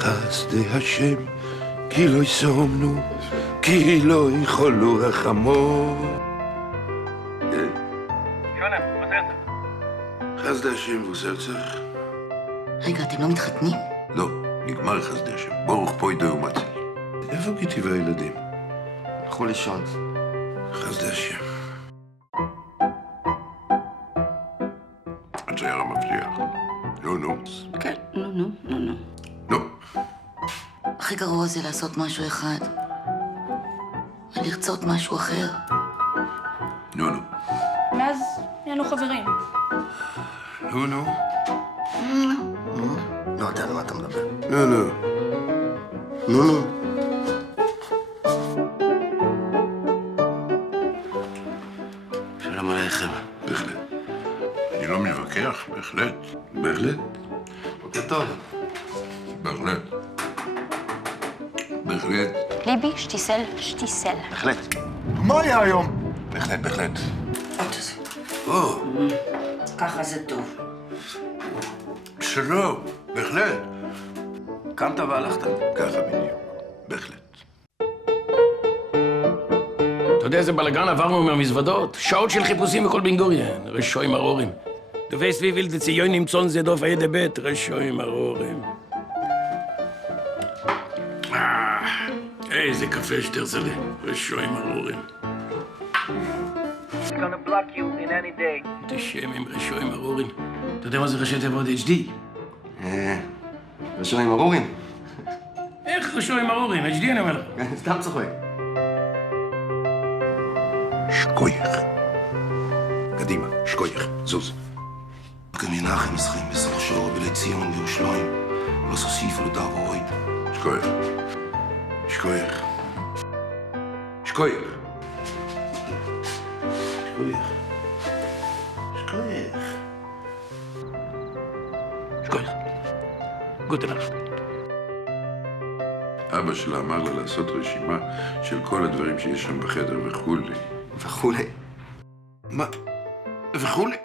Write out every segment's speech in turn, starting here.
חסדי השם, כי לא יסומנו, כי לא יכולו החמור. יונה, בסרצח. חסדי השם וסרצח? רגע, אתם לא מתחתנים? לא, נגמר חסדי השם. ברוך פוידו ומציל. איפה גיטי והילדים? הלכו לישון. חסדי השם. הצייר המבטיח. נו. כן, נו. נו. הכי גרוע זה לעשות משהו אחד, ולרצות משהו אחר. נו. ואז נהיינו חברים. נו. לא יודע על מה אתה מדבר. נו. נו. שלום עליכם. בהחלט. אני לא מתווכח, בהחלט. בהחלט. בוקר טוב. בהחלט. בהחלט. ליבי, שטיסל. בהחלט. מה היה היום? בהחלט. או, ככה זה טוב. שלום, בהחלט. קמת והלכת. ככה בדיוק, בהחלט. אתה יודע איזה בלגן עברנו מהמזוודות? שעות של חיפושים בכל בן גוריון, רשוי מרורים. Du weißt, wie viele Zionen im Zorn sind auf jede Bett, רשוי מרורים. איזה קפה שתרצה לי, רשוי מרורים. He's gonna block you in any day. תשם רשוי מרורים. אתה יודע מה זה ראשי תיבות HD? רשום עם ארורים. איך רשוי מרורים? HD אני אומר לך. סתם צוחק. שקוייך. קדימה, שקוייך, זוז. כמנחם ישכם בסך שור ולציון וירושלים, ולא סוסיף לדאבו אוי. שקוייך. שקוייך. שקוייך. שקוייך. גוטה נאכט. אבא שלה אמר לה לעשות רשימה של כל הדברים שיש שם בחדר וכולי. וכולי. מה? וכולי?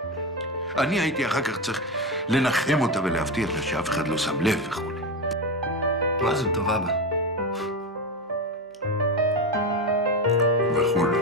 אני הייתי אחר כך צריך לנחם אותה ולהבטיח לה שאף אחד לא שם לב וכולי. מה זה טוב אבא? וכולי.